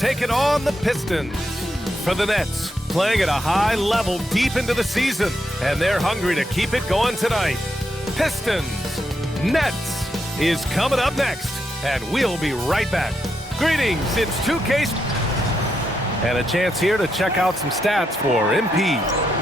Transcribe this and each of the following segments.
taking on the Pistons. For the Nets, playing at a high level deep into the season, and they're hungry to keep it going tonight. Pistons Nets is coming up next, and we'll be right back. Greetings, it's 2K. And a chance here to check out some stats for MP.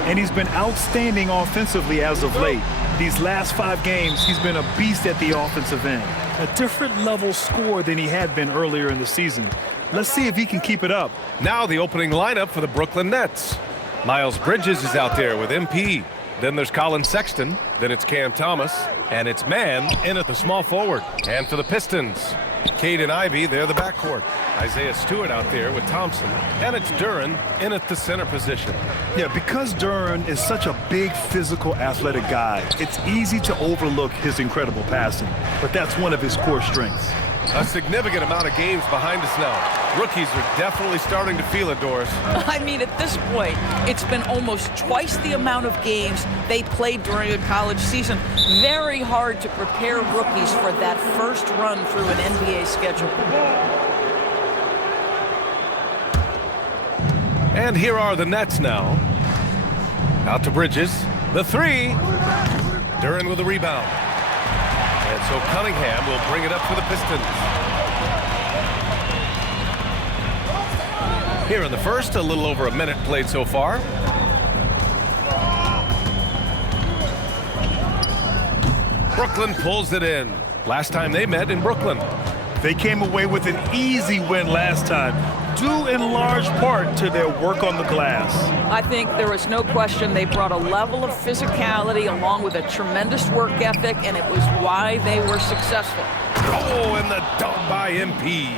And he's been outstanding offensively as of late. These last 5 games, he's been a beast at the offensive end. A different level score than he had been earlier in the season. Let's see if he can keep it up. Now the opening lineup for the Brooklyn Nets. Miles Bridges is out there with MP. Then there's Colin Sexton. Then it's Cam Thomas. And it's Mann in at the small forward. And for the Pistons, Cade and Ivy, they're the backcourt. Isaiah Stewart out there with Thompson. And it's Duren in at the center position. Yeah, because Duren is such a big, physical, athletic guy, it's easy to overlook his incredible passing. But that's one of his core strengths. A significant amount of games behind us now. Rookies are definitely starting to feel it, Doris. I mean, at this point, it's been almost twice the amount of games they played during a college season. Very hard to prepare rookies for that first run through an NBA schedule. And here are the Nets now. Out to Bridges. The 3. Duren with a rebound. And so Cunningham will bring it up for the Pistons. Here in the first, a little over a minute played so far. Brooklyn pulls it in. Last time they met in Brooklyn. They came away with an easy win last time, due in large part to their work on the glass. I think there was no question they brought a level of physicality along with a tremendous work ethic, and it was why they were successful. Oh, and the dunk by MP.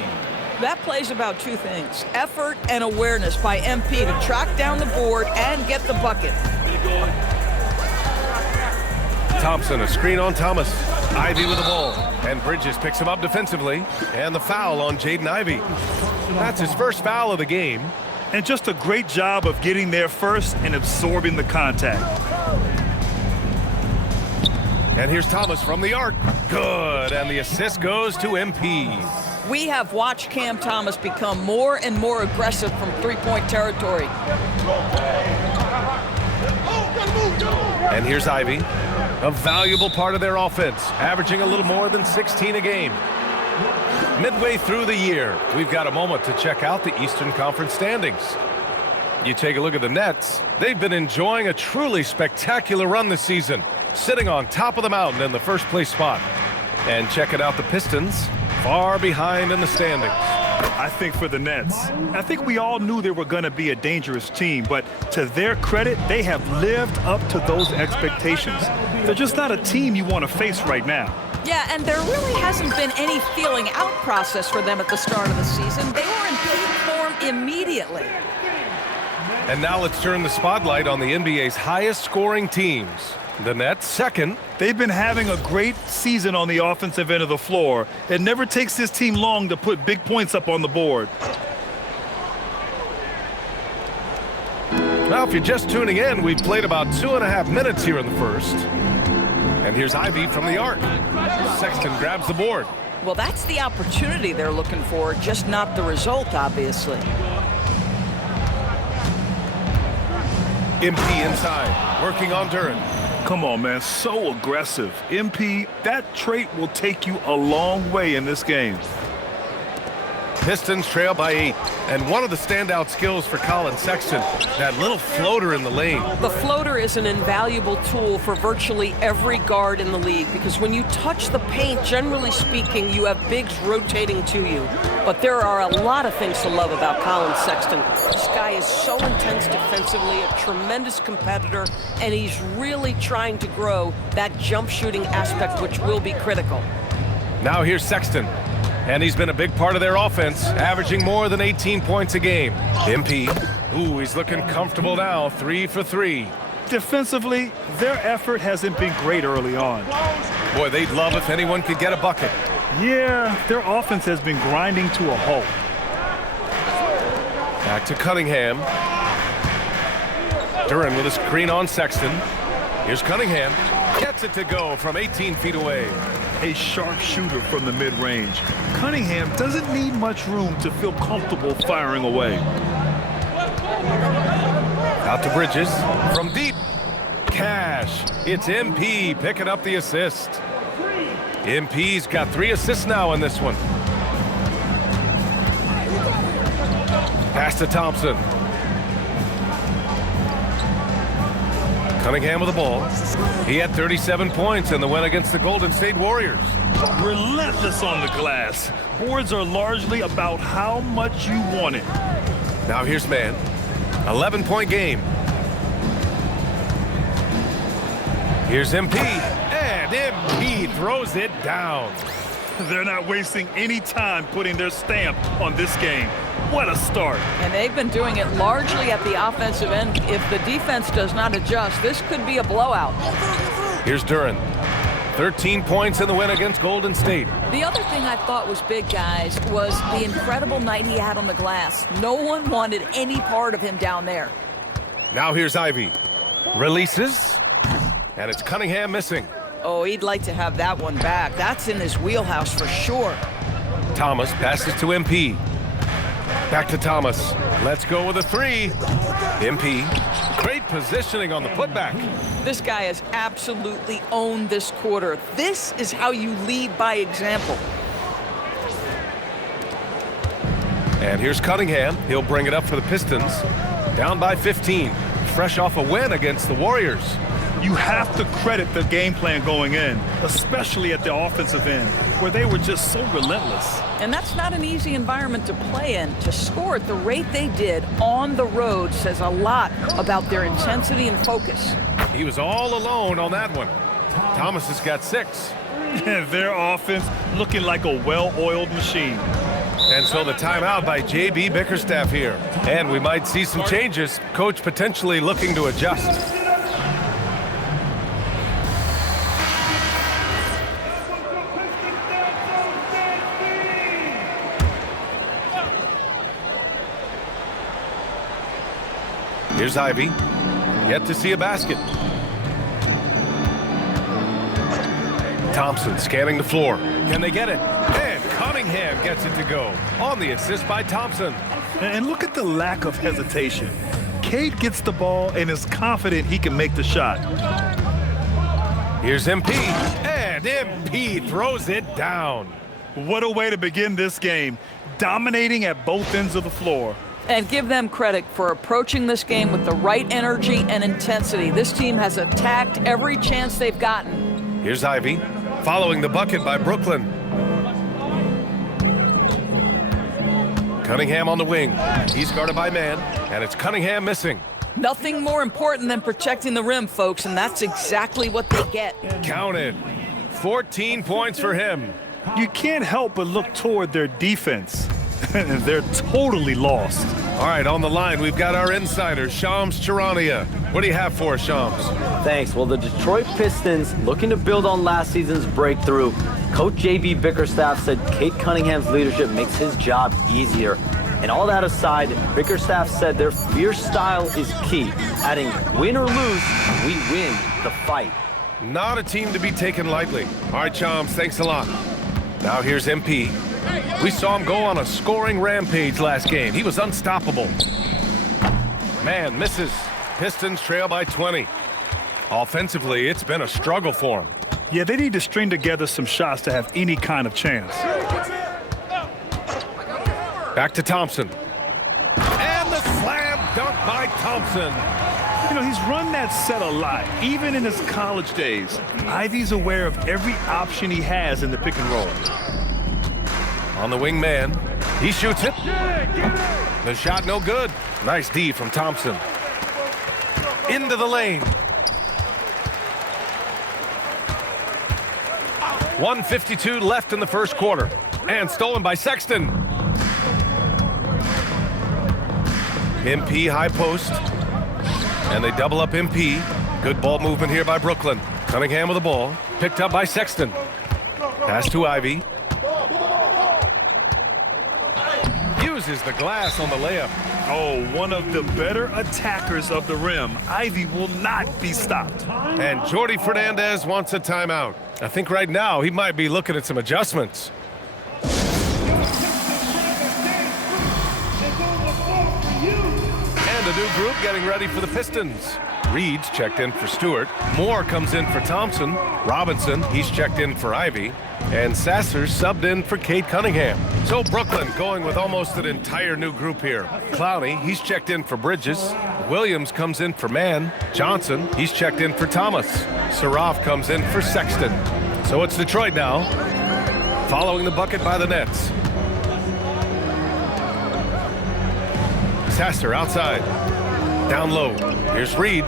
That plays about 2 things: effort and awareness by MP to track down the board and get the bucket. Thompson, a screen on Thomas. Ivy with the ball. And Bridges picks him up defensively. And the foul on Jaden Ivey. That's his first foul of the game. And just a great job of getting there first and absorbing the contact. And here's Thomas from the arc. Good. And the assist goes to MP. We have watched Cam Thomas become more and more aggressive from three-point territory. And here's Ivy, a valuable part of their offense, averaging a little more than 16 a game. Midway through the year, we've got a moment to check out the Eastern Conference standings. You take a look at the Nets. They've been enjoying a truly spectacular run this season, sitting on top of the mountain in the first place spot. And checking out the Pistons, far behind in the standings. I think for the Nets, I think we all knew they were going to be a dangerous team, but to their credit, they have lived up to those expectations. They're just not a team you want to face right now. Yeah, and there really hasn't been any feeling out process for them at the start of the season. They were in peak form immediately. And now let's turn the spotlight on the NBA's highest scoring teams. The Nets second. They've been having a great season on the offensive end of the floor. It never takes this team long to put big points up on the board. Now, if you're just tuning in, we've played about 2.5 minutes here in the first. And here's Ivy from the arc. Sexton grabs the board. Well, that's the opportunity they're looking for, just not the result, obviously. MP inside, working on Duren. Come on, man, so aggressive. MP, that trait will take you a long way in this game. Pistons trail by 8. And one of the standout skills for Colin Sexton, that little floater in the lane. The floater is an invaluable tool for virtually every guard in the league because when you touch the paint, generally speaking, you have bigs rotating to you. But there are a lot of things to love about Colin Sexton. This guy is so intense defensively, a tremendous competitor, and he's really trying to grow that jump shooting aspect, which will be critical. Now here's Sexton. And he's been a big part of their offense, averaging more than 18 points a game. MP, ooh, he's looking comfortable now, 3 for 3. Defensively, their effort hasn't been great early on. Boy, they'd love if anyone could get a bucket. Yeah, their offense has been grinding to a halt. Back to Cunningham. Duren with a screen on Sexton. Here's Cunningham. Gets it to go from 18 feet away. a sharp shooter from the mid-range. Cunningham doesn't need much room to feel comfortable firing away. Out to Bridges. From deep. Cash. It's MP picking up the assist. MP's got 3 assists now in this one. Pass to Thompson. Cunningham with the ball. He had 37 points in the win against the Golden State Warriors. Relentless on the glass. Boards are largely about how much you want it. Now here's Man. 11-point game. Here's MP. And MP throws it down. They're not wasting any time putting their stamp on this game. What a start. And they've been doing it largely at the offensive end. If the defense does not adjust, this could be a blowout. Here's Duren. 13 points in the win against Golden State. The other thing I thought was big, guys, was the incredible night he had on the glass. No one wanted any part of him down there. Now here's Ivy. Releases. And it's Cunningham missing. Oh, he'd like to have that one back. That's in his wheelhouse for sure. Thomas passes to MP. Back to Thomas. Let's go with a 3. MP. Great positioning on the putback. This guy has absolutely owned this quarter. This is how you lead by example. And here's Cunningham. He'll bring it up for the Pistons. Down by 15. Fresh off a win against the Warriors. You have to credit the game plan going in, especially at the offensive end, where they were just so relentless. And that's not an easy environment to play in. To score at the rate they did on the road says a lot about their intensity and focus. He was all alone on that one. Thomas has got 6. Their offense looking like a well-oiled machine. And so the timeout by J.B. Bickerstaff here. And we might see some changes. Coach potentially looking to adjust. Here's Ivy. Yet to see a basket. Thompson scanning the floor. Can they get it? And Cunningham gets it to go. On the assist by Thompson. And look at the lack of hesitation. Cade gets the ball and is confident he can make the shot. Here's MP. And MP throws it down. What a way to begin this game. Dominating at both ends of the floor. And give them credit for approaching this game with the right energy and intensity. This team has attacked every chance they've gotten. Here's Ivy, following the bucket by Brooklyn. Cunningham on the wing. He's guarded by Man, and it's Cunningham missing. Nothing more important than protecting the rim, folks, and that's exactly what they get. Counted. 14 points for him. You can't help but look toward their defense. They're totally lost. All right, on the line, we've got our insider, Shams Charania. What do you have for us, Shams? Thanks. Well, the Detroit Pistons looking to build on last season's breakthrough. Coach J.B. Bickerstaff said Cade Cunningham's leadership makes his job easier. And all that aside, Bickerstaff said their fierce style is key, adding win or lose, we win the fight. Not a team to be taken lightly. All right, Shams, thanks a lot. Now here's MP. We saw him go on a scoring rampage last game. He was unstoppable. Man misses. Pistons trail by 20. Offensively, it's been a struggle for him. Yeah, they need to string together some shots to have any kind of chance. Back to Thompson. And the slam dunk by Thompson. You know, he's run that set a lot, even in his college days. Ivy's aware of every option he has in the pick and roll. On the wing man. He shoots it. The shot no good. Nice D from Thompson. Into the lane. 1:52 left in the first quarter. And stolen by Sexton. MP high post. And they double up MP. Good ball movement here by Brooklyn. Cunningham with the ball. Picked up by Sexton. Pass to Ivy. Uses the glass on the layup. Oh, one of the better attackers of the rim. Ivy will not be stopped. And Jordi Fernandez wants a timeout. I think right now he might be looking at some adjustments. And a new group getting ready for the Pistons. Reed's checked in for Stewart. Moore comes in for Thompson. Robinson, he's checked in for Ivy. And Sasser's subbed in for Cade Cunningham. So Brooklyn going with almost an entire new group here. Clowney, he's checked in for Bridges. Williams comes in for Mann. Johnson, he's checked in for Thomas. Saraf comes in for Sexton. So it's Detroit now, following the bucket by the Nets. Sasser outside. Down low. Here's Reed.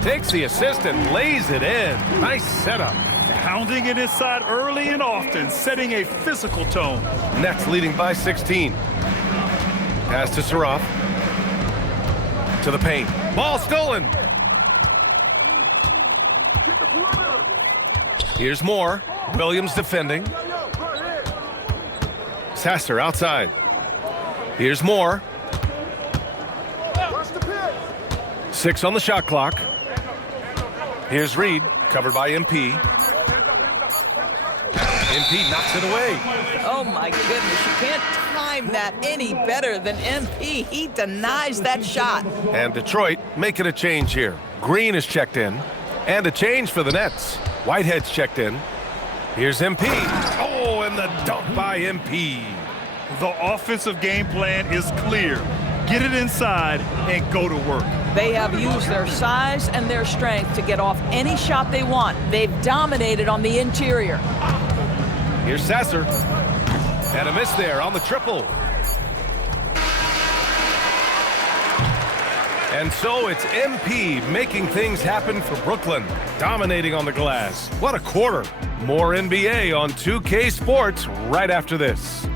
Takes the assist and lays it in. Nice setup. Pounding it inside early and often, setting a physical tone. Nets leading by 16. Pass to Saraf. To the paint. Ball stolen. Here's Moore. Williams defending. Sasser outside. Here's Moore. 6 on the shot clock. Here's Reed, covered by MP. MP knocks it away. Oh my goodness, you can't time that any better than MP. He denies that shot. And Detroit making a change here. Green is checked in. And a change for the Nets. Whitehead's checked in. Here's MP. Oh, and the dunk by MP. The offensive game plan is clear. Get it inside and go to work. They have used their size and their strength to get off any shot they want. They've dominated on the interior. Here's Sasser. And a miss there on the triple. And so it's MP making things happen for Brooklyn, dominating on the glass. What a quarter. More NBA on 2K Sports right after this.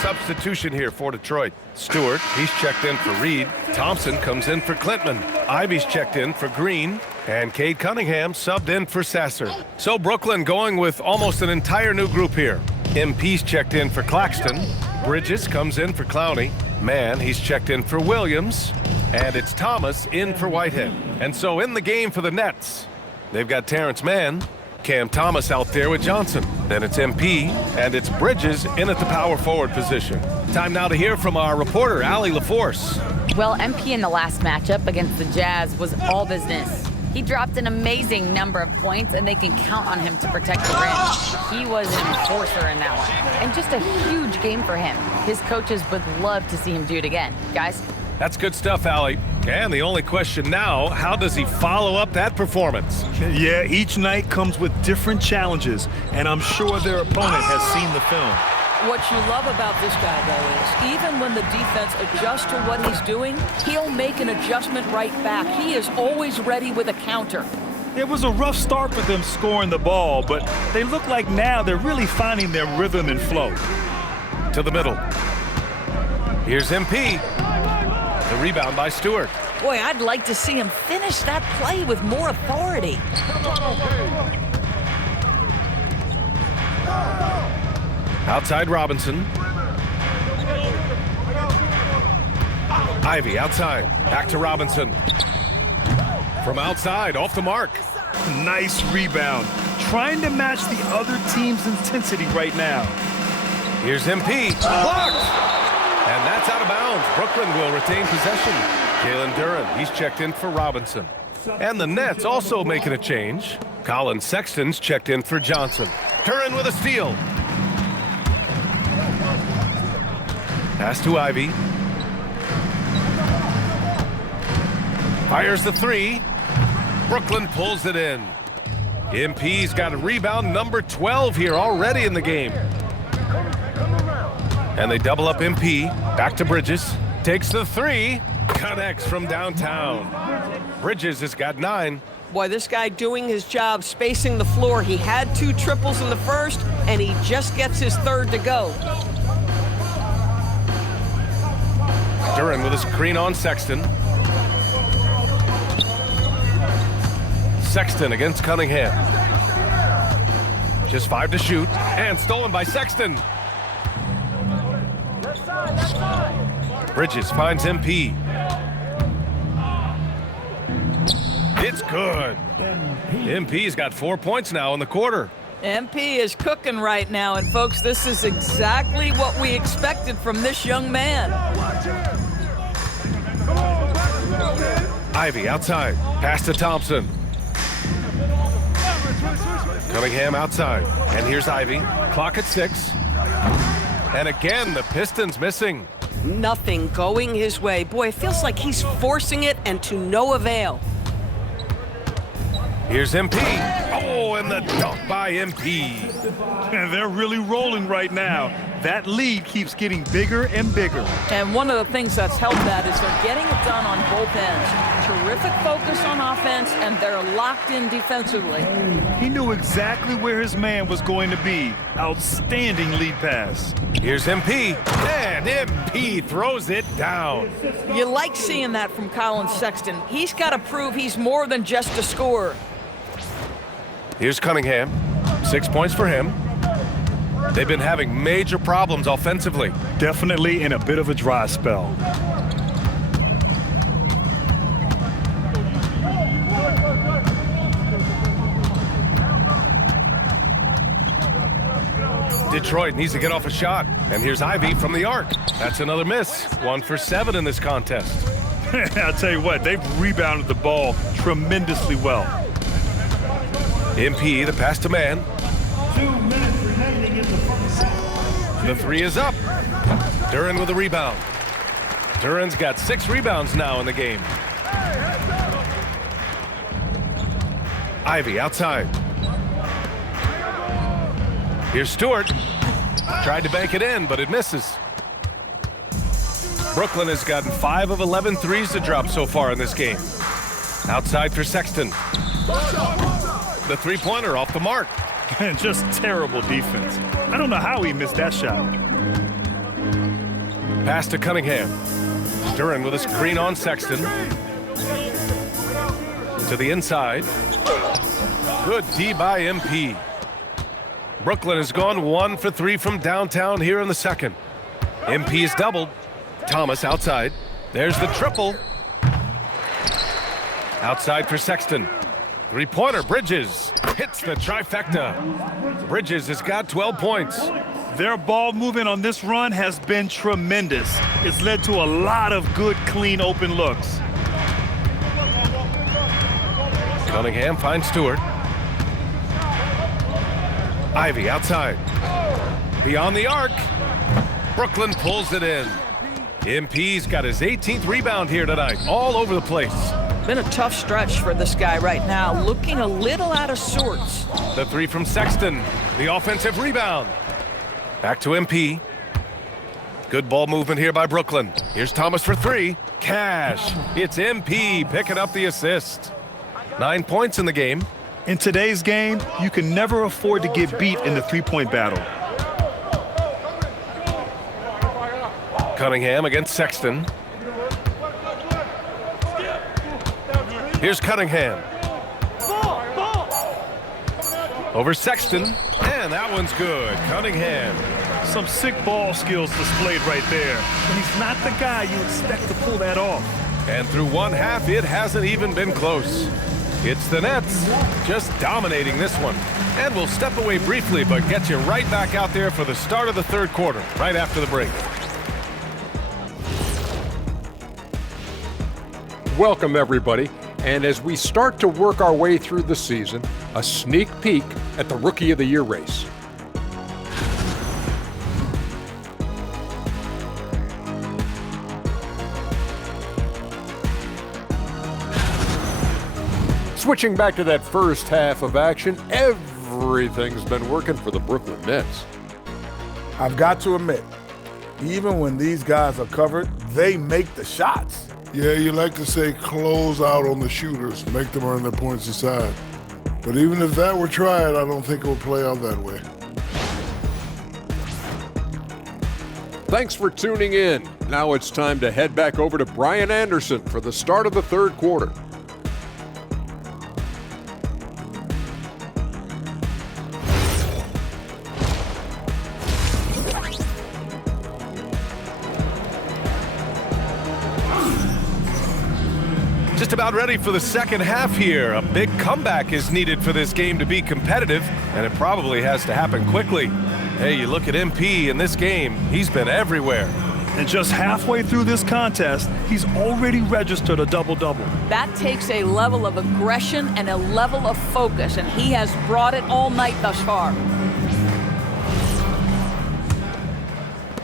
Substitution here for Detroit. Stewart, he's checked in for Reed. Thompson comes in for Clintman. Ivy's checked in for Green. And Cade Cunningham subbed in for Sasser. So Brooklyn going with almost an entire new group here. MP's checked in for Claxton. Bridges comes in for Clowney. Mann, he's checked in for Williams. And it's Thomas in for Whitehead. And so in the game for the Nets, they've got Terrence Mann, Cam Thomas out there with Johnson. Then it's MP, and it's Bridges in at the power forward position. Time now to hear from our reporter, Allie LaForce. Well, MP in the last matchup against the Jazz was all business. He dropped an amazing number of points, and they can count on him to protect the rim. He was an enforcer in that one. And just a huge game for him. His coaches would love to see him do it again. Guys? That's good stuff, Allie. And the only question now, how does he follow up that performance? Yeah, each night comes with different challenges, and I'm sure their opponent has seen the film. What you love about this guy, though, is even when the defense adjusts to what he's doing, he'll make an adjustment right back. He is always ready with a counter. It was a rough start for them scoring the ball, but they look like now they're really finding their rhythm and flow. To the middle. Here's MP. The rebound by Stewart. Boy, I'd like to see him finish that play with more authority. Outside Robinson. Ivy outside. Back to Robinson. From outside, off the mark. Nice rebound. Trying to match the other team's intensity right now. Here's MP. Blocked! And that's out of bounds. Brooklyn will retain possession. Jalen Duren, he's checked in for Robinson. And the Nets also making a change. Colin Sexton's checked in for Johnson. Duren with a steal. Pass to Ivy. Fires the three. Brooklyn pulls it in. MP's got a rebound number 12 here already in the game. And they double up MP. Back to Bridges. Takes the three. Connects from downtown. Bridges has got 9. Boy, this guy doing his job, spacing the floor. He had 2 triples in the first, and he just gets his third to go. Duren with a screen on Sexton. Sexton against Cunningham. Just 5 to shoot, and stolen by Sexton. Bridges finds MP. It's good. MP's got 4 points now in the quarter. MP is cooking right now, and folks, this is exactly what we expected from this young man. Ivy outside, pass to Thompson. Cunningham outside, and here's Ivy. Clock at 6. And again, the Pistons missing. Nothing going his way. Boy, it feels like he's forcing it and to no avail. Here's MP. Oh, and the dunk by MP. And they're really rolling right now. That lead keeps getting bigger and bigger. And one of the things that's helped that is they're getting it done on both ends. Terrific focus on offense, and they're locked in defensively. He knew exactly where his man was going to be. Outstanding lead pass. Here's MP, and MP throws it down. You like seeing that from Colin Sexton. He's got to prove he's more than just a scorer. Here's Cunningham, 6 points for him. They've been having major problems offensively. Definitely in a bit of a dry spell. Detroit needs to get off a shot. And here's Ivy from the arc. That's another miss. 1 for 7 in this contest. I'll tell you what, they've rebounded the ball tremendously well. MP, the pass to man. 2 minutes remaining in the first. The 3 is up. Duren with a rebound. Duren's got 6 rebounds now in the game. Ivy outside. Here's Stewart. Tried to bank it in, but it misses. Brooklyn has gotten 5 of 11 threes to drop so far in this game. Outside for Sexton. The three-pointer off the mark. Just terrible defense. I don't know how he missed that shot. Pass to Cunningham. Duren with a screen on Sexton. To the inside. Good D by MP. Brooklyn has gone 1 for 3 from downtown here in the second. MP is doubled. Thomas outside. There's the triple. Outside for Sexton. Three-pointer, Bridges. Hits the trifecta. Bridges has got 12 points. Their ball movement on this run has been tremendous. It's led to a lot of good, clean, open looks. Cunningham finds Stewart. Ivy outside. Beyond the arc. Brooklyn pulls it in. MP's got his 18th rebound here tonight, all over the place. Been a tough stretch for this guy right now, looking a little out of sorts. The 3 from Sexton, the offensive rebound. Back to MP. Good ball movement here by Brooklyn. Here's Thomas for 3. Cash. It's MP picking up the assist. 9 points in the game. In today's game, you can never afford to get beat in the three-point battle. Cunningham against Sexton. Here's Cunningham. Over Sexton, and that one's good. Cunningham. Some sick ball skills displayed right there. And he's not the guy you expect to pull that off. And through one half, it hasn't even been close. It's the Nets just dominating this one. And we'll step away briefly, but get you right back out there for the start of the third quarter, right after the break. Welcome, everybody. And as we start to work our way through the season, a sneak peek at the Rookie of the Year race. Switching back to that first half of action, everything's been working for the Brooklyn Nets. I've got to admit, even when these guys are covered, they make the shots. Yeah, you like to say close out on the shooters, make them earn their points aside. But even if that were tried, I don't think it will play out that way. Thanks for tuning in. Now it's time to head back over to Brian Anderson for the start of the third quarter. about ready for the second half here. A big comeback is needed for this game to be competitive, and it probably has to happen quickly. Hey, you look at MP in this game, he's been everywhere. And just halfway through this contest, he's already registered a double-double. That takes a level of aggression and a level of focus, and he has brought it all night thus far.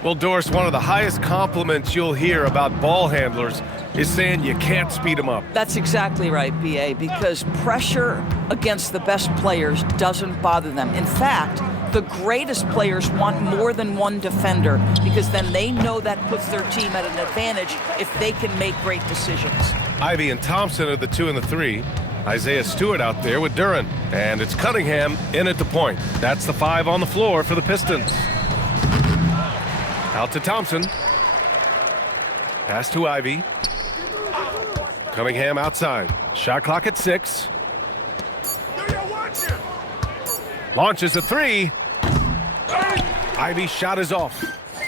Well, Doris, one of the highest compliments you'll hear about ball handlers is saying you can't speed them up. That's exactly right, B.A., because pressure against the best players doesn't bother them. In fact, the greatest players want more than one defender because then they know that puts their team at an advantage if they can make great decisions. Ivy and Thompson are the 2 and the 3. Isaiah Stewart out there with Duran. And it's Cunningham in at the point. That's the 5 on the floor for the Pistons. Out to Thompson. Pass to Ivy. Cunningham outside. Shot clock at 6. Launches a 3. Ivy's shot is off.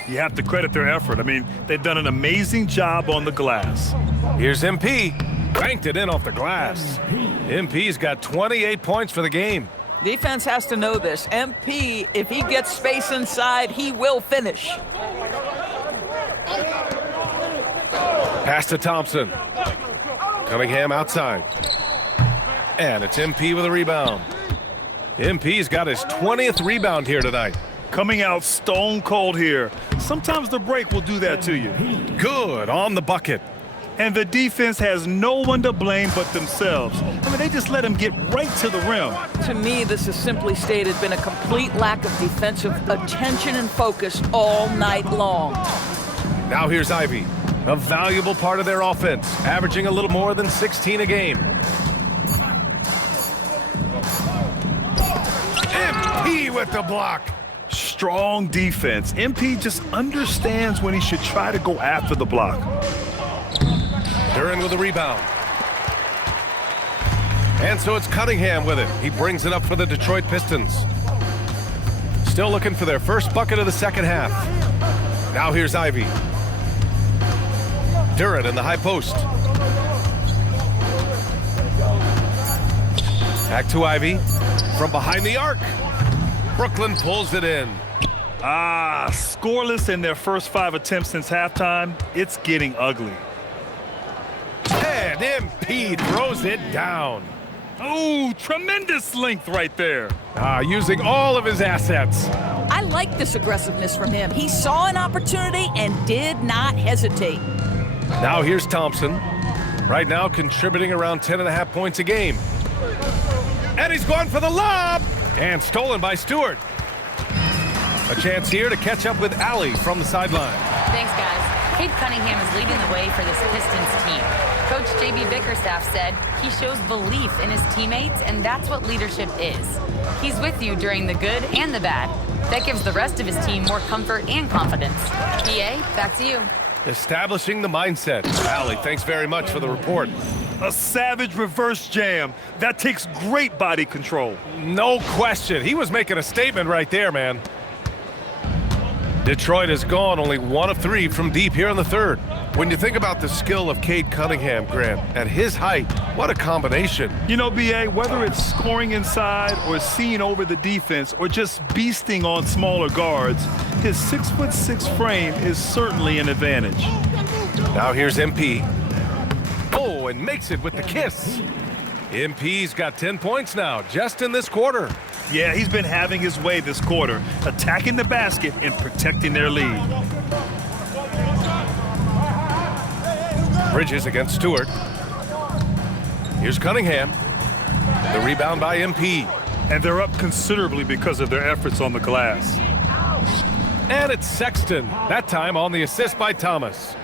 You have to credit their effort. I mean, they've done an amazing job on the glass. Here's MP. Banked it in off the glass. MP's got 28 points for the game. Defense has to know this. MP, if he gets space inside, he will finish. Pass to Thompson. Cunningham outside. And it's MP with a rebound. MP's got his 20th rebound here tonight. Coming out stone cold here. Sometimes the break will do that to you. Good on the bucket. And the defense has no one to blame but themselves. I mean, they just let him get right to the rim. To me, this has simply stated been a complete lack of defensive attention and focus all night long. Now here's Ivy, a valuable part of their offense, averaging a little more than 16 a game. MP with the block. Strong defense. MP just understands when he should try to go after the block. Duran with a rebound. And so it's Cunningham with it. He brings it up for the Detroit Pistons. Still looking for their first bucket of the second half. Now here's Ivy. Duran in the high post. Back to Ivy. From behind the arc. Brooklyn pulls it in. Scoreless in their first 5 attempts since halftime. It's getting ugly. And MP throws it down. Oh, tremendous length right there. Using all of his assets. I like this aggressiveness from him. He saw an opportunity and did not hesitate. Now here's Thompson. Right now contributing around 10.5 points a game. And he's going for the lob. And stolen by Stewart. A chance here to catch up with Allie from the sideline. Thanks, guys. Cade Cunningham is leading the way for this Pistons team. Coach JB Bickerstaff said he shows belief in his teammates, and that's what leadership is. He's with you during the good and the bad. That gives the rest of his team more comfort and confidence. PA, back to you. Establishing the mindset. Allie, thanks very much for the report. A savage reverse jam. That takes great body control. No question. He was making a statement right there, man. Detroit has gone only 1 of 3 from deep here in the third. When you think about the skill of Cade Cunningham, Grant, at his height, what a combination. You know, B.A., whether it's scoring inside or seeing over the defense or just beasting on smaller guards, his 6'6" frame is certainly an advantage. Now here's MP. Oh, and makes it with the kiss. MP's got 10 points now, just in this quarter. Yeah, he's been having his way this quarter, attacking the basket and protecting their lead. Bridges against Stewart. Here's Cunningham. The rebound by MP. And they're up considerably because of their efforts on the glass. And it's Sexton, that time on the assist by Thomas.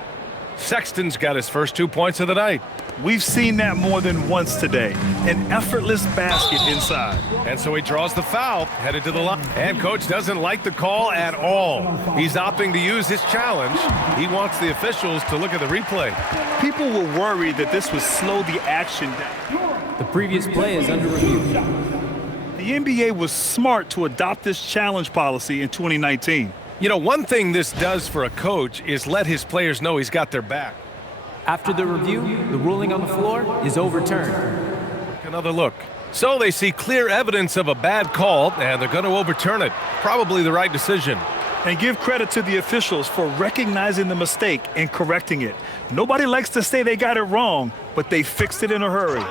Sexton's got his first 2 points of the night. We've seen that more than once today. An effortless basket inside. And so he draws the foul, headed to the line. And coach doesn't like the call at all. He's opting to use his challenge. He wants the officials to look at the replay. People were worried that this would slow the action down. The previous play is under review. The NBA was smart to adopt this challenge policy in 2019. You know, one thing this does for a coach is let his players know he's got their back. After the review, the ruling on the floor is overturned. Another look. So they see clear evidence of a bad call, and they're going to overturn it. Probably the right decision. And give credit to the officials for recognizing the mistake and correcting it. Nobody likes to say they got it wrong, but they fixed it in a hurry.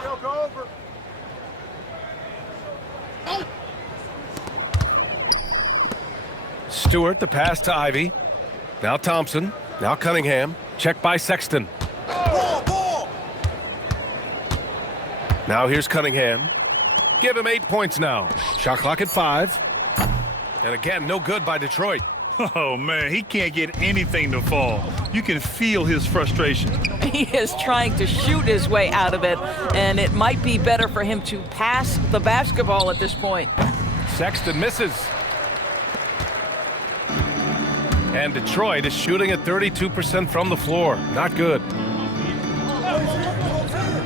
Stewart, the pass to Ivy. Now Thompson. Now Cunningham. Check by Sexton. Now here's Cunningham. Give him 8 points now. Shot clock at 5. And again, no good by Detroit. Oh, man, he can't get anything to fall. You can feel his frustration. He is trying to shoot his way out of it, and it might be better for him to pass the basketball at this point. Sexton misses. And Detroit is shooting at 32% from the floor. Not good.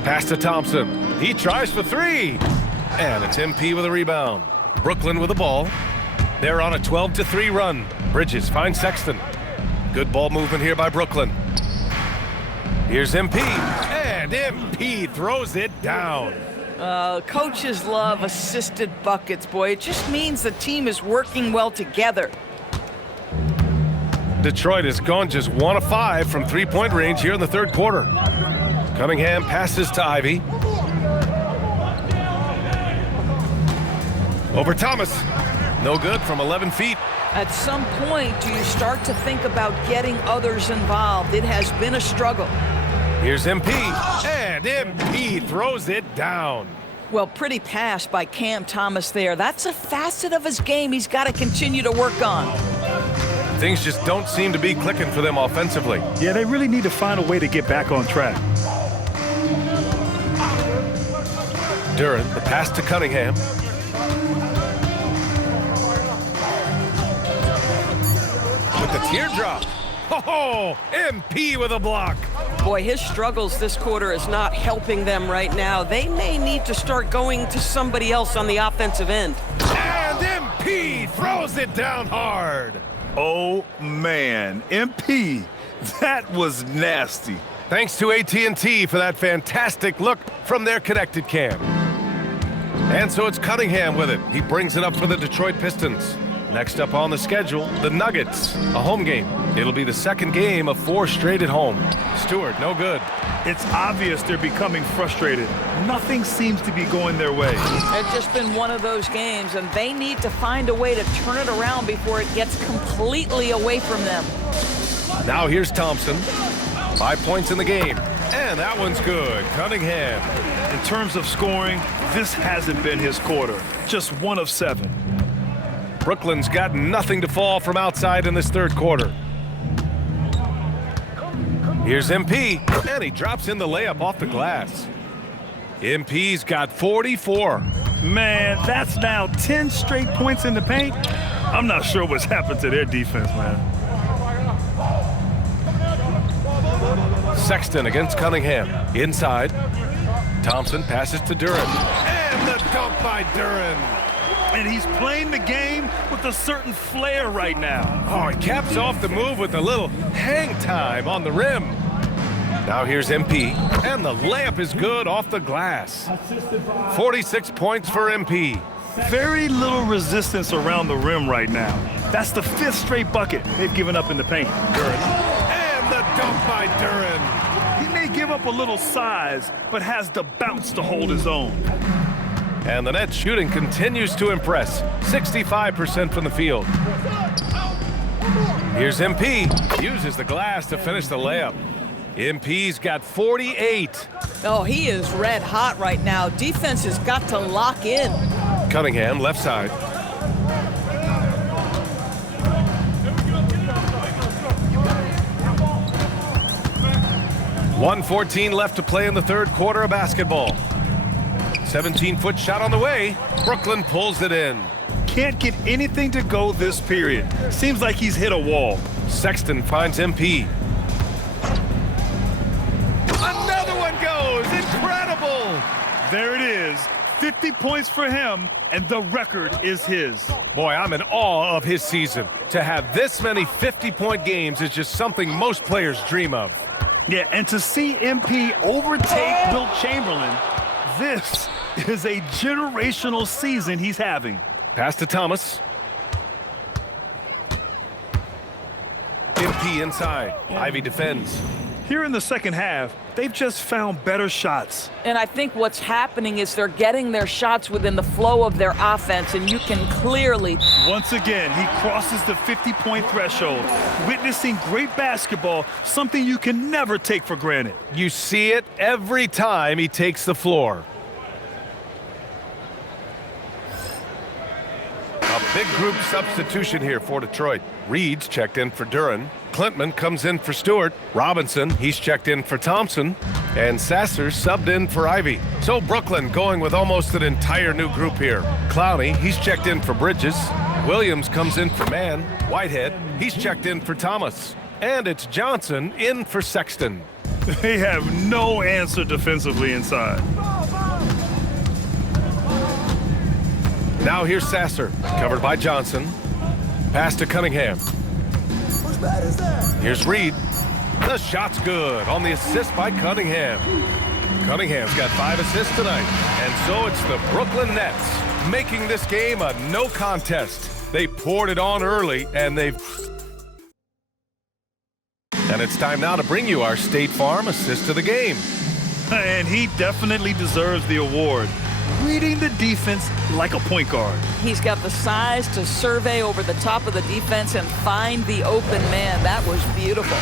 Pass to Thompson. He tries for 3. And it's MP with a rebound. Brooklyn with the ball. They're on a 12-3 run. Bridges finds Sexton. Good ball movement here by Brooklyn. Here's MP. And MP throws it down. Coaches love assisted buckets, boy. It just means the team is working well together. Detroit has gone just 1 of 5 from three-point range here in the third quarter. Cunningham passes to Ivy. Over Thomas. No good from 11 feet. At some point, do you start to think about getting others involved? It has been a struggle. Here's MP. And MP throws it down. Well, pretty pass by Cam Thomas there. That's a facet of his game he's got to continue to work on. Things just don't seem to be clicking for them offensively. Yeah, they really need to find a way to get back on track. Duran, the pass to Cunningham. With the teardrop. Oh, MP with a block. Boy, his struggles this quarter is not helping them right now. They may need to start going to somebody else on the offensive end. And MP throws it down hard. Oh, man. MP, that was nasty. Thanks to AT&T for that fantastic look from their connected cam. And so it's Cunningham with it. He brings it up for the Detroit Pistons. Next up on the schedule, the Nuggets, a home game. It'll be the second game of 4 straight at home. Stewart, no good. It's obvious they're becoming frustrated. Nothing seems to be going their way. It's just been one of those games, and they need to find a way to turn it around before it gets completely away from them. Now here's Thompson. 5 points in the game. And that one's good. Cunningham. In terms of scoring, this hasn't been his quarter. Just 1 of 7. Brooklyn's got nothing to fall from outside in this third quarter. Here's MP, and he drops in the layup off the glass. MP's got 44. Man, that's now 10 straight points in the paint. I'm not sure what's happened to their defense, man. Sexton against Cunningham. Inside. Thompson passes to Duran. And the dunk by Duran. And he's playing the game with a certain flair right now. Oh, he caps off the move with a little hang time on the rim. Now here's MP, and the layup is good off the glass. 46 points for MP. Very little resistance around the rim right now. That's the 5th straight bucket they've given up in the paint. Duran. And the dunk by Duran. He may give up a little size, but has the bounce to hold his own. And the net shooting continues to impress. 65% from the field. Here's MP. Uses the glass to finish the layup. MP's got 48. Oh, he is red hot right now. Defense has got to lock in. Cunningham, left side. .114 left to play in the third quarter of basketball. 17-foot shot on the way. Brooklyn pulls it in. Can't get anything to go this period. Seems like he's hit a wall. Sexton finds MP. Another one goes. Incredible. There it is. 50 points for him, and the record is his. Boy, I'm in awe of his season. To have this many 50-point games is just something most players dream of. Yeah, and to see MP overtake Wilt Chamberlain, this is a generational season he's having. Pass to Thomas. MP inside. Ivy defends. Here in the second half, they've just found better shots. And I think what's happening is they're getting their shots within the flow of their offense, and you can clearly... Once again, he crosses the 50-point threshold, witnessing great basketball, something you can never take for granted. You see it every time he takes the floor. A big group substitution here for Detroit. Reed's checked in for Duran. Klintman comes in for Stewart. Robinson, he's checked in for Thompson. And Sasser's subbed in for Ivy. So Brooklyn going with almost an entire new group here. Clowney, he's checked in for Bridges. Williams comes in for Mann. Whitehead, he's checked in for Thomas. And it's Johnson in for Sexton. They have no answer defensively inside. Now here's Sasser, covered by Johnson. Pass to Cunningham. Here's Reed. The shot's good on the assist by Cunningham. Cunningham's got 5 assists tonight. And so it's the Brooklyn Nets making this game a no contest. They poured it on early, and they've... And it's time now to bring you our State Farm assist of the game. And he definitely deserves the award. Reading the defense like a point guard. He's got the size to survey over the top of the defense and find the open man. That was beautiful.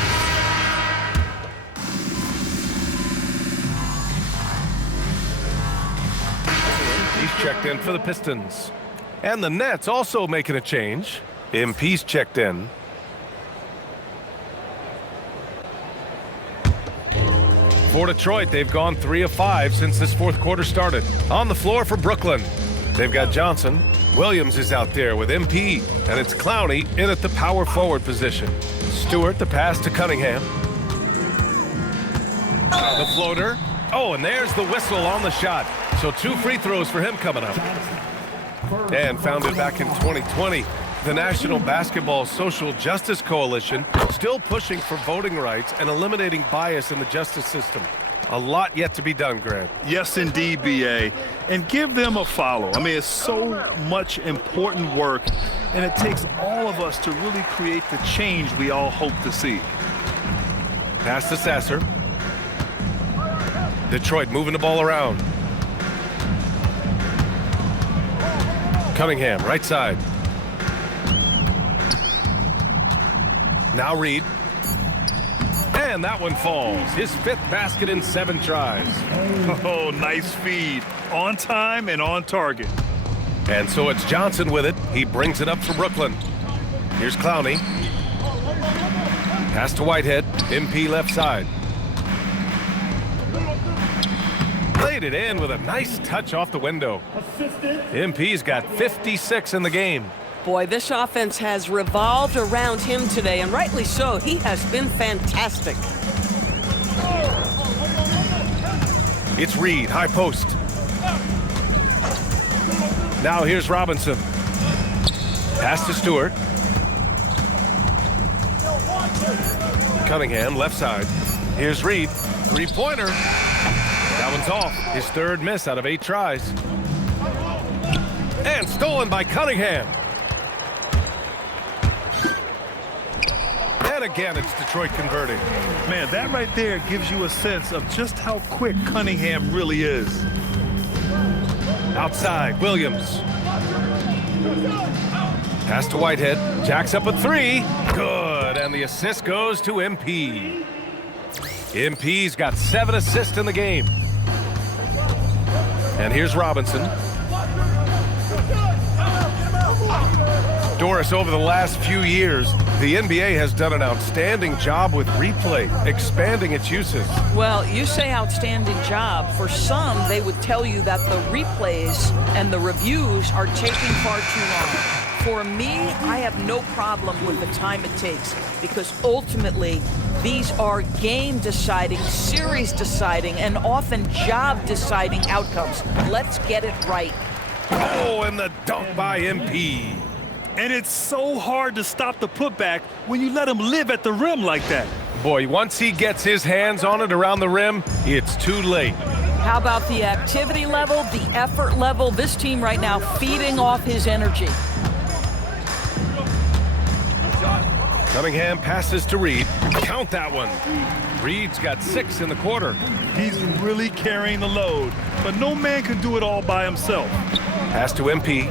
He's checked in for the Pistons. And the Nets also making a change. MP's checked in. For Detroit, they've gone 3 of 5 since this fourth quarter started. On the floor for Brooklyn, they've got Johnson. Williams is out there with MP, and it's Clowney in at the power forward position. Stewart, the pass to Cunningham. The floater. Oh, and there's the whistle on the shot. So 2 free throws for him coming up. And founded back in 2020, the National Basketball Social Justice Coalition still pushing for voting rights and eliminating bias in the justice system. A lot yet to be done, Grant. Yes, indeed, B.A. And give them a follow. I mean, it's so much important work, and it takes all of us to really create the change we all hope to see. Pass to Sasser. Detroit moving the ball around. Cunningham, right side. Now Reed. And that one falls. His 5th basket in 7 tries. Oh, nice feed. On time and on target. And so it's Johnson with it. He brings it up for Brooklyn. Here's Clowney. Pass to Whitehead. MP left side. Played it in with a nice touch off the window. MP's got 56 in the game. Boy, this offense has revolved around him today, and rightly so. He has been fantastic. It's Reed, high post. Now here's Robinson. Pass to Stewart. Cunningham, left side. Here's Reed, 3-pointer. That one's off. His 3rd miss out of 8 tries. And stolen by Cunningham. And again, it's Detroit converting. Man, that right there gives you a sense of just how quick Cunningham really is. Outside, Williams. Pass to Whitehead. Jacks up a 3. Good, and the assist goes to MP. MP's got 7 assists in the game. And here's Robinson. Doris, over the last few years, the NBA has done an outstanding job with replay, expanding its uses. Well, you say outstanding job. For some, they would tell you that the replays and the reviews are taking far too long. For me, I have no problem with the time it takes, because ultimately, these are game-deciding, series-deciding, and often job-deciding outcomes. Let's get it right. Oh, and the dunk by MP. And it's so hard to stop the putback when you let him live at the rim like that. Boy, once he gets his hands on it around the rim, it's too late. How about the activity level, the effort level? This team right now feeding off his energy. Cunningham passes to Reed. Count that one. Reed's got 6 in the quarter. He's really carrying the load, but no man can do it all by himself. Pass to MP.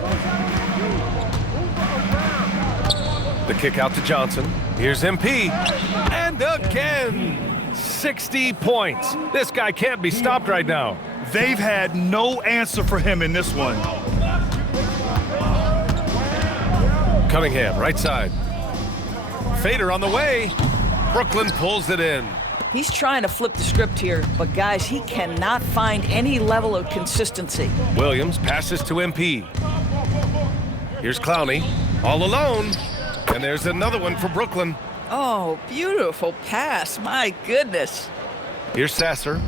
The kick out to Johnson. Here's MP. And again, 60 points. This guy can't be stopped right now. They've had no answer for him in this one. Cunningham, right side. Fader on the way. Brooklyn pulls it in. He's trying to flip the script here, but guys, he cannot find any level of consistency. Williams passes to MP. Here's Clowney, all alone. And there's another one for Brooklyn. Oh, beautiful pass, my goodness. Here's Sasser.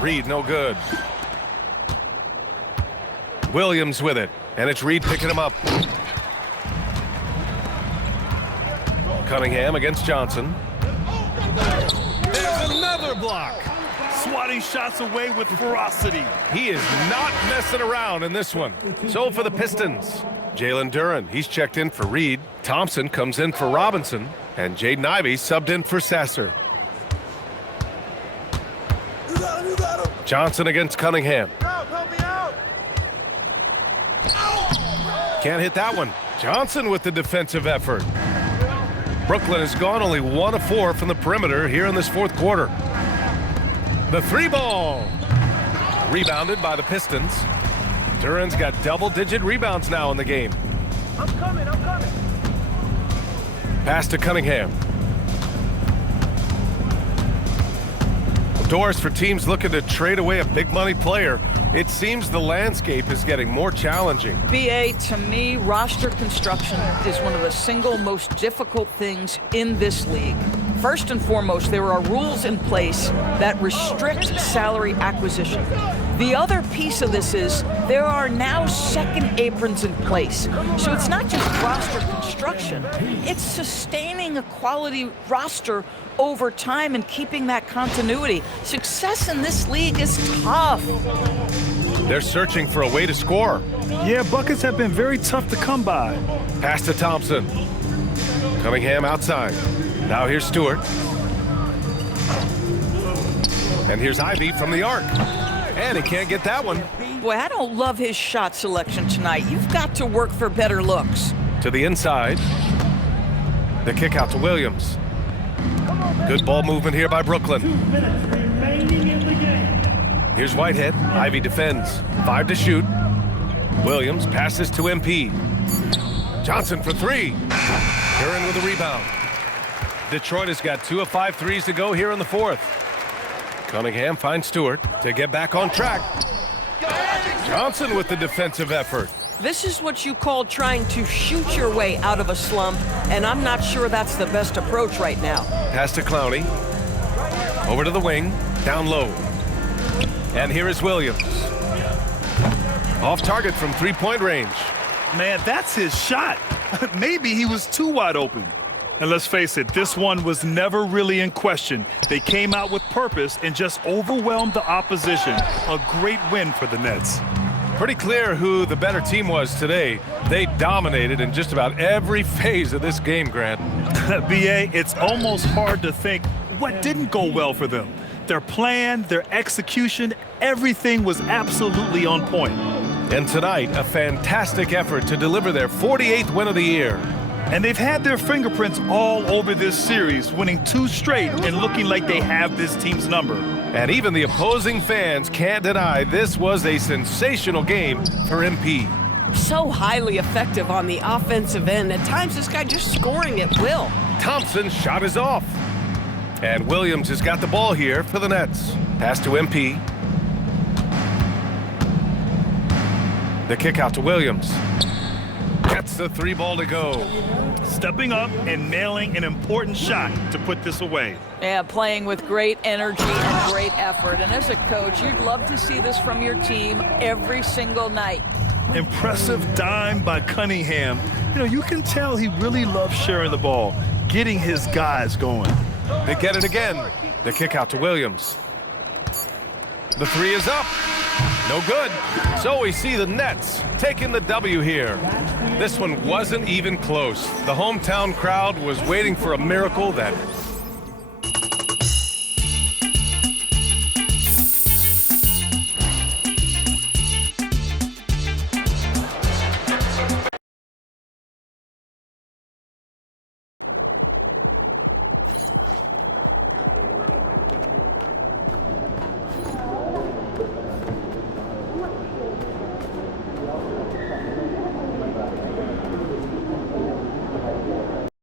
Reed, no good. Williams with it, and it's Reed picking him up. Cunningham against Johnson. There's another block. Swatting shots away with ferocity. He is not messing around in this one. So for the Pistons, Jalen Duren, he's checked in for Reed. Thompson comes in for Robinson, and Jaden Ivey subbed in for Sasser. Johnson against Cunningham. Can't hit that one. Johnson with the defensive effort. Brooklyn has gone only 1 of 4 from the perimeter here in this fourth quarter. The 3 ball. Rebounded by the Pistons. Duren's got double-digit rebounds now in the game. I'm coming. Pass to Cunningham. Doors for teams looking to trade away a big-money player. It seems the landscape is getting more challenging. BA, to me, roster construction is one of the single most difficult things in this league. First and foremost, there are rules in place that restrict salary acquisition. The other piece of this is there are now second aprons in place. So it's not just roster construction, it's sustaining a quality roster over time and keeping that continuity. Success in this league is tough. They're searching for a way to score. Yeah, buckets have been very tough to come by. Pass to Thompson. Cunningham outside. Now here's Stewart. And here's Ivey from the arc. And he can't get that one. Boy, I don't love his shot selection tonight. You've got to work for better looks. To the inside. The kick out to Williams. Good ball movement here by Brooklyn. Here's Whitehead. Ivey defends. 5 to shoot. Williams passes to MP. Johnson for 3. Duren with a rebound. Detroit has got 2 of 5 threes to go here in the fourth. Cunningham finds Stewart to get back on track. Johnson with the defensive effort. This is what you call trying to shoot your way out of a slump, and I'm not sure that's the best approach right now. Pass to Clowney. Over to the wing. Down low. And here is Williams. Off target from 3-point range. Man, that's his shot. Maybe he was too wide open. And let's face it, this one was never really in question. They came out with purpose and just overwhelmed the opposition. A great win for the Nets. Pretty clear who the better team was today. They dominated in just about every phase of this game, Grant. BA, it's almost hard to think what didn't go well for them. Their plan, their execution, everything was absolutely on point. And tonight, a fantastic effort to deliver their 48th win of the year. And they've had their fingerprints all over this series, winning 2 straight and looking like they have this team's number. And even the opposing fans can't deny this was a sensational game for MP. So highly effective on the offensive end. At times, this guy just scoring at will. Thompson's shot is off. And Williams has got the ball here for the Nets. Pass to MP. The kick out to Williams. Gets the 3 ball to go. Stepping up and nailing an important shot to put this away. Yeah, playing with great energy and great effort. And as a coach, you'd love to see this from your team every single night. Impressive dime by Cunningham. You know, you can tell he really loves sharing the ball. getting his guys going. They get it again. The kick out to Williams. The three is up. No good. So we see the Nets taking the W here. This one wasn't even close. The hometown crowd was waiting for a miracle that